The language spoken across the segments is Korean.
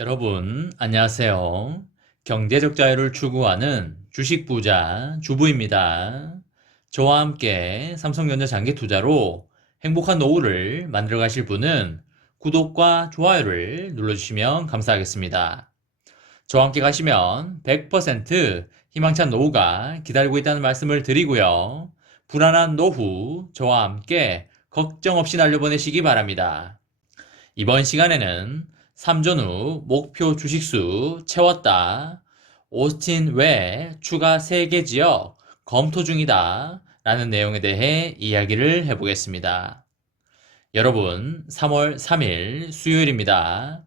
여러분, 안녕하세요. 경제적 자유를 추구하는 주식 부자 주부입니다. 저와 함께 삼성전자 장기 투자로 행복한 노후를 만들어 가실 분은 구독과 좋아요를 눌러주시면 감사하겠습니다. 저와 함께 가시면 100% 희망찬 노후가 기다리고 있다는 말씀을 드리고요. 불안한 노후 저와 함께 걱정 없이 날려보내시기 바랍니다. 이번 시간에는 3전후 목표 주식수 채웠다. 오스틴 외 추가 3개 지역 검토 중이다. 라는 내용에 대해 이야기를 해보겠습니다. 여러분, 3월 3일 수요일입니다.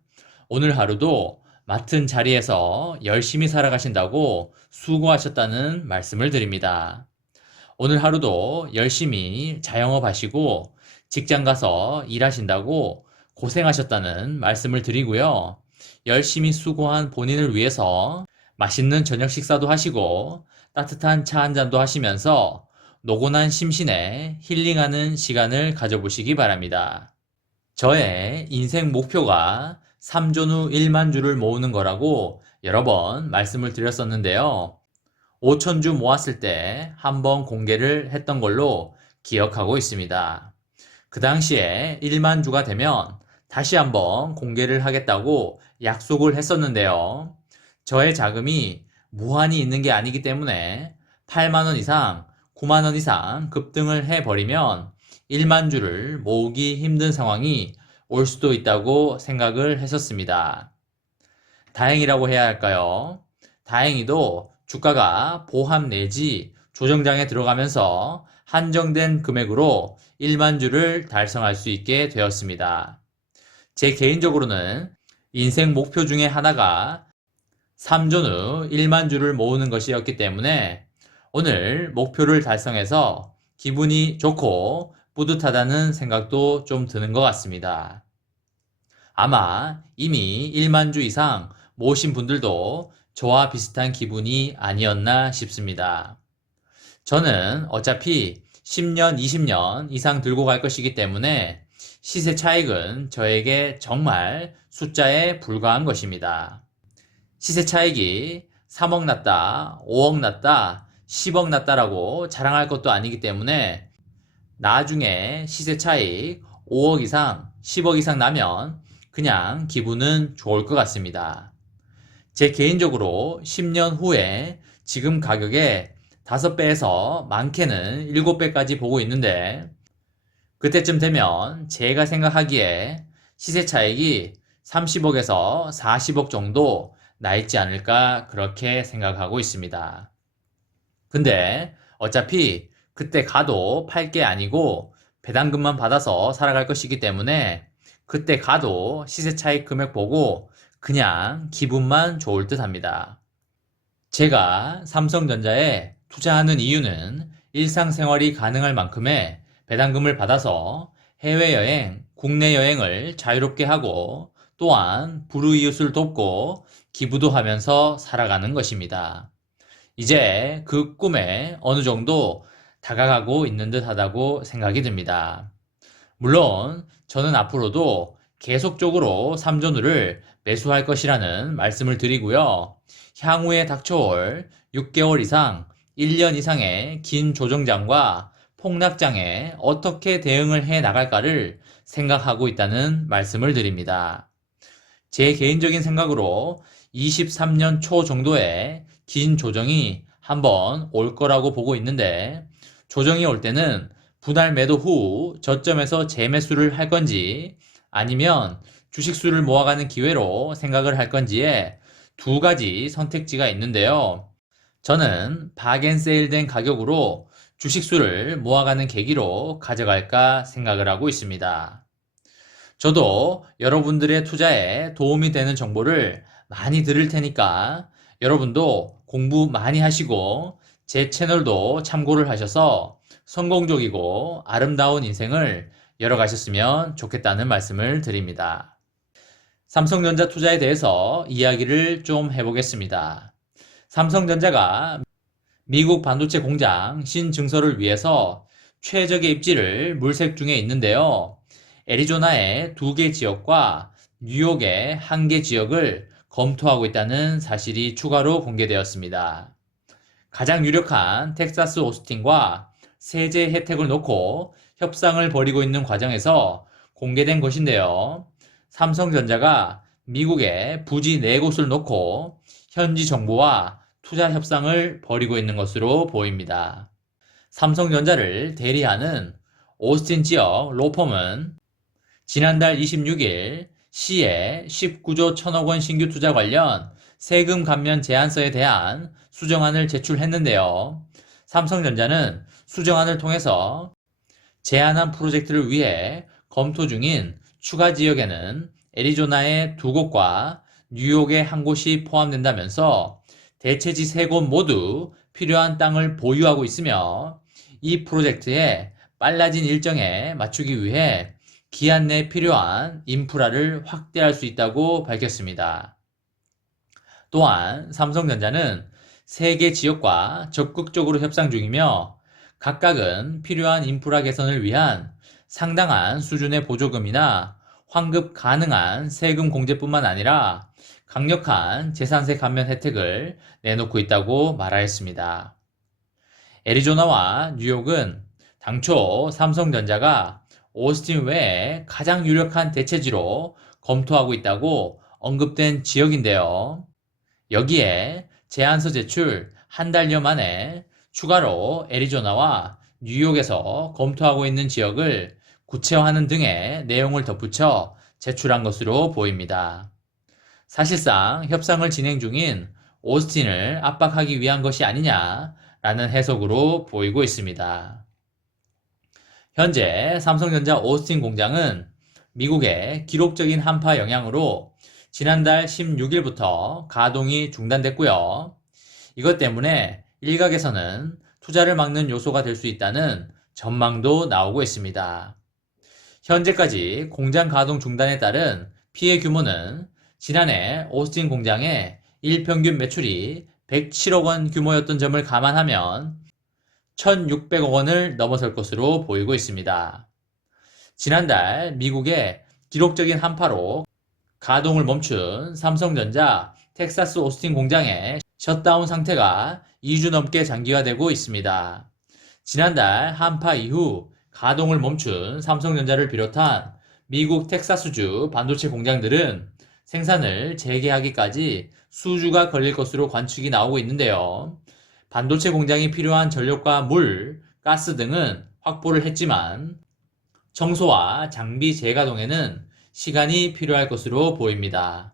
오늘 하루도 맡은 자리에서 열심히 살아가신다고 수고하셨다는 말씀을 드립니다. 오늘 하루도 열심히 자영업 하시고 직장 가서 일하신다고 고생하셨다는 말씀을 드리고요. 열심히 수고한 본인을 위해서 맛있는 저녁 식사도 하시고 따뜻한 차 한 잔도 하시면서 노곤한 심신에 힐링하는 시간을 가져보시기 바랍니다. 저의 인생 목표가 3전후 1만 주를 모으는 거라고 여러 번 말씀을 드렸었는데요. 5,000주 모았을 때 한 번 공개를 했던 걸로 기억하고 있습니다. 그 당시에 1만 주가 되면 다시 한번 공개를 하겠다고 약속을 했었는데요. 저의 자금이 무한히 있는 게 아니기 때문에 8만 원 이상, 9만 원 이상 급등을 해버리면 1만 주를 모으기 힘든 상황이 올 수도 있다고 생각을 했었습니다. 다행이라고 해야 할까요? 다행히도 주가가 보합 내지 조정장에 들어가면서 한정된 금액으로 1만 주를 달성할 수 있게 되었습니다. 제 개인적으로는 인생 목표 중에 하나가 3전후 1만 주를 모으는 것이었기 때문에 오늘 목표를 달성해서 기분이 좋고 뿌듯하다는 생각도 좀 드는 것 같습니다. 아마 이미 1만 주 이상 모으신 분들도 저와 비슷한 기분이 아니었나 싶습니다. 저는 어차피 10년, 20년 이상 들고 갈 것이기 때문에 시세 차익은 저에게 정말 숫자에 불과한 것입니다. 시세 차익이 3억 났다, 5억 났다, 10억 났다라고 자랑할 것도 아니기 때문에 나중에 시세 차익 5억 이상, 10억 이상 나면 그냥 기분은 좋을 것 같습니다. 제 개인적으로 10년 후에 지금 가격에 5배에서 많게는 7배까지 보고 있는데 그때쯤 되면 제가 생각하기에 시세 차익이 30억에서 40억 정도 나 있지 않을까 그렇게 생각하고 있습니다. 근데 어차피 그때 가도 팔 게 아니고 배당금만 받아서 살아갈 것이기 때문에 그때 가도 시세 차익 금액 보고 그냥 기분만 좋을 듯 합니다. 제가 삼성전자에 투자하는 이유는 일상생활이 가능할 만큼의 배당금을 받아서 해외여행, 국내 여행을 자유롭게 하고 또한 불우이웃을 돕고 기부도 하면서 살아가는 것입니다. 이제 그 꿈에 어느 정도 다가가고 있는 듯 하다고 생각이 듭니다. 물론 저는 앞으로도 계속적으로 3전후를 매수할 것이라는 말씀을 드리고요. 향후에 닥쳐올 6개월 이상, 1년 이상의 긴 조정장과 폭락장에 어떻게 대응을 해 나갈까를 생각하고 있다는 말씀을 드립니다. 제 개인적인 생각으로 23년 초 정도의 긴 조정이 한번 올 거라고 보고 있는데 조정이 올 때는 분할 매도 후 저점에서 재매수를 할 건지 아니면 주식수를 모아가는 기회로 생각을 할 건지에 두 가지 선택지가 있는데요. 저는 박앤세일된 가격으로 주식수를 모아가는 계기로 가져갈까 생각을 하고 있습니다. 저도 여러분들의 투자에 도움이 되는 정보를 많이 들을 테니까 여러분도 공부 많이 하시고 제 채널도 참고를 하셔서 성공적이고 아름다운 인생을 열어가셨으면 좋겠다는 말씀을 드립니다. 삼성전자 투자에 대해서 이야기를 좀 해보겠습니다. 삼성전자가 미국 반도체 공장 신증설을 위해서 최적의 입지를 물색 중에 있는데요. 애리조나의 2개 지역과 뉴욕의 한 개 지역을 검토하고 있다는 사실이 추가로 공개되었습니다. 가장 유력한 텍사스 오스틴과 세제 혜택을 놓고 협상을 벌이고 있는 과정에서 공개된 것인데요. 삼성전자가 미국의 부지 4곳을 놓고 현지 정부와 투자 협상을 벌이고 있는 것으로 보입니다. 삼성전자를 대리하는 오스틴 지역 로펌은 지난달 26일 시에 19조 1천억 원 신규 투자 관련 세금 감면 제안서에 대한 수정안을 제출했는데요. 삼성전자는 수정안을 통해서 제안한 프로젝트를 위해 검토 중인 추가 지역에는 애리조나의 2곳과 뉴욕의 1곳이 포함된다면서 대체지 3곳 모두 필요한 땅을 보유하고 있으며 이 프로젝트의 빨라진 일정에 맞추기 위해 기한 내 필요한 인프라를 확대할 수 있다고 밝혔습니다. 또한 삼성전자는 3개 지역과 적극적으로 협상 중이며 각각은 필요한 인프라 개선을 위한 상당한 수준의 보조금이나 환급 가능한 세금 공제뿐만 아니라 강력한 재산세 감면 혜택을 내놓고 있다고 말하였습니다. 애리조나와 뉴욕은 당초 삼성전자가 오스틴 외에 가장 유력한 대체지로 검토하고 있다고 언급된 지역인데요. 여기에 제안서 제출 한 달여 만에 추가로 애리조나와 뉴욕에서 검토하고 있는 지역을 구체화하는 등의 내용을 덧붙여 제출한 것으로 보입니다. 사실상 협상을 진행 중인 오스틴을 압박하기 위한 것이 아니냐라는 해석으로 보이고 있습니다. 현재 삼성전자 오스틴 공장은 미국의 기록적인 한파 영향으로 지난달 16일부터 가동이 중단됐고요. 이것 때문에 일각에서는 투자를 막는 요소가 될 수 있다는 전망도 나오고 있습니다. 현재까지 공장 가동 중단에 따른 피해 규모는 지난해 오스틴 공장의 일평균 매출이 107억 원 규모였던 점을 감안하면 1,600억 원을 넘어설 것으로 보이고 있습니다. 지난달 미국의 기록적인 한파로 가동을 멈춘 삼성전자 텍사스 오스틴 공장의 셧다운 상태가 2주 넘게 장기화되고 있습니다. 지난달 한파 이후 가동을 멈춘 삼성전자를 비롯한 미국 텍사스주 반도체 공장들은 생산을 재개하기까지 수주가 걸릴 것으로 관측이 나오고 있는데요. 반도체 공장이 필요한 전력과 물, 가스 등은 확보를 했지만 청소와 장비 재가동에는 시간이 필요할 것으로 보입니다.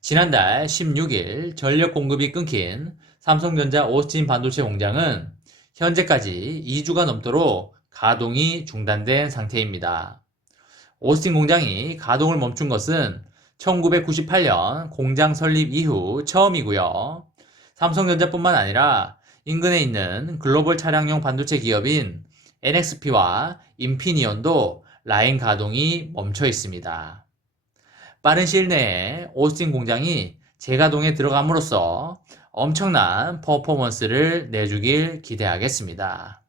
지난달 16일 전력 공급이 끊긴 삼성전자 오스틴 반도체 공장은 현재까지 2주가 넘도록 가동이 중단된 상태입니다. 오스틴 공장이 가동을 멈춘 것은 1998년 공장 설립 이후 처음이고요. 삼성전자뿐만 아니라 인근에 있는 글로벌 차량용 반도체 기업인 NXP와 인피니온도 라인 가동이 멈춰 있습니다. 빠른 시일 내에 오스틴 공장이 재가동에 들어감으로써 엄청난 퍼포먼스를 내주길 기대하겠습니다.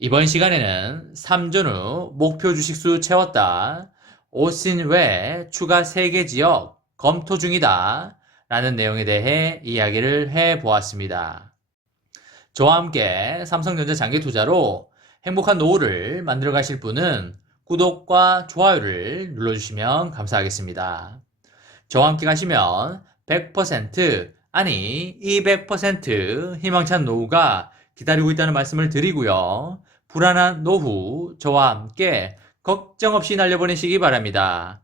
이번 시간에는 3전 후 목표 주식수 채웠다, 오스틴 외 추가 3개 지역 검토 중이다 라는 내용에 대해 이야기를 해보았습니다. 저와 함께 삼성전자 장기 투자로 행복한 노후를 만들어 가실 분은 구독과 좋아요를 눌러주시면 감사하겠습니다. 저와 함께 가시면 100% 아니 200% 희망찬 노후가 기다리고 있다는 말씀을 드리고요. 불안한 노후 저와 함께 걱정 없이 날려보내시기 바랍니다.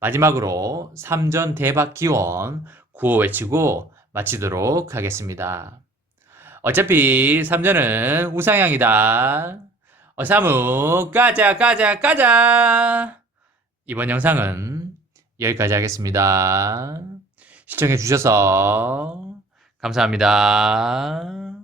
마지막으로 3전 대박 기원 구호 외치고 마치도록 하겠습니다. 어차피 3전은 우상향이다. 어사무 까자 까자 까자. 이번 영상은 여기까지 하겠습니다. 시청해 주셔서 감사합니다.